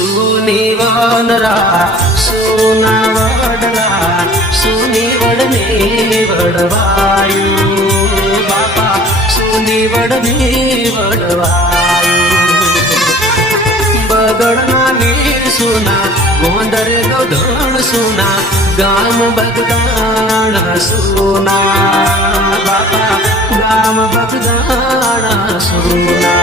सुनी वनरा सुना वडला सुनी वडने वडवायू बापा सुनी वडने वडवायू बगड़ना वीर सुना गोंदर गोधन सुना गाम बगदाना सुना बापा गाम बगदाना सुना